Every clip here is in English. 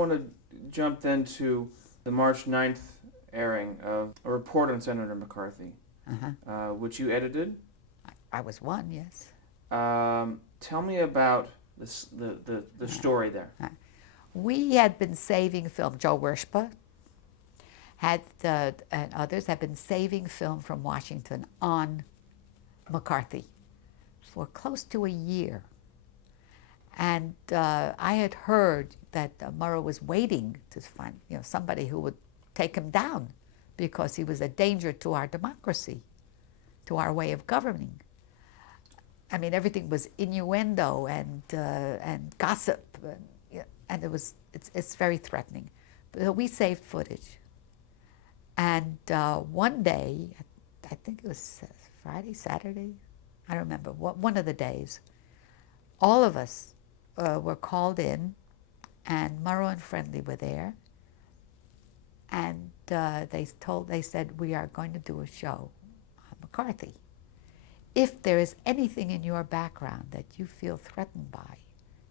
want to jump then to the March 9th airing of a report on Senator McCarthy, which you edited. I was one, yes. Tell me about this, the story there. We had been saving film. Joe Wershpa and others had been saving film from Washington on McCarthy for close to a year. And I had heard that Murrow was waiting to find somebody who would take him down because he was a danger to our democracy, to our way of governing. I mean, everything was innuendo and gossip, and it's very threatening. But we saved footage, and one day, I think it was Friday, Saturday, I don't remember, one of the days, all of us were called in, and Murrow and Friendly were there, and they said, we are going to do a show on McCarthy. If there is anything in your background that you feel threatened by,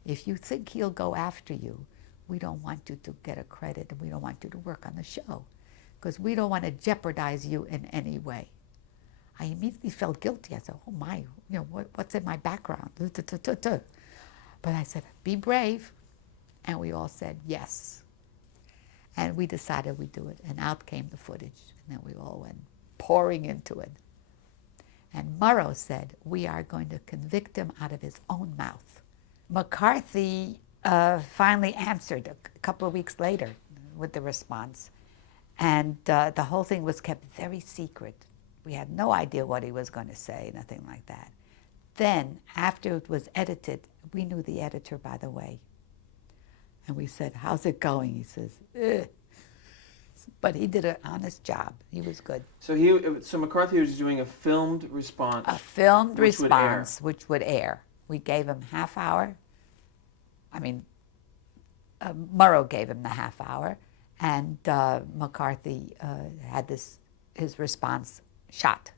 if you think he'll go after you, we don't want you to get a credit and we don't want you to work on the show because we don't want to jeopardize you in any way. I immediately felt guilty. I said, oh my, what's in my background? But I said, be brave. And we all said yes. And we decided we'd do it. And out came the footage. And then we all went pouring into it. And Murrow said, we are going to convict him out of his own mouth. McCarthy finally answered a couple of weeks later with the response. And the whole thing was kept very secret. We had no idea what he was going to say, nothing like that. Then, after it was edited, we knew the editor, by the way. And we said, how's it going? He says, ugh. But he did an honest job. He was good. So McCarthy was doing a filmed response. A filmed response, which would air. We gave him half hour. I mean, Murrow gave him the half hour, and McCarthy had his response shot.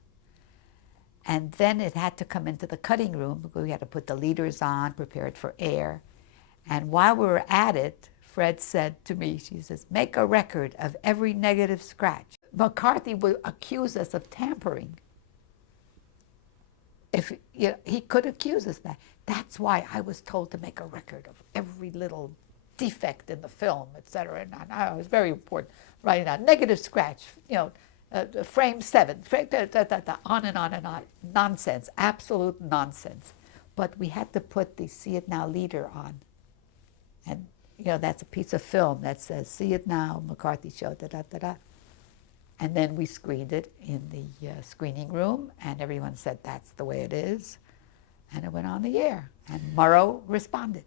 And then it had to come into the cutting room because we had to put the leaders on, prepare it for air. And while we were at it, Fred said to me, she says, make a record of every negative scratch. McCarthy would accuse us of tampering. If he could accuse us of that. That's why I was told to make a record of every little defect in the film, etc. And I was very important, writing down negative scratch, frame 7, on and on and on. Nonsense, absolute nonsense. But we had to put the See It Now leader on. And that's a piece of film that says, see it now, McCarthy show, da-da-da-da. And then we screened it in the screening room, and everyone said, that's the way it is. And it went on the air, and Murrow responded.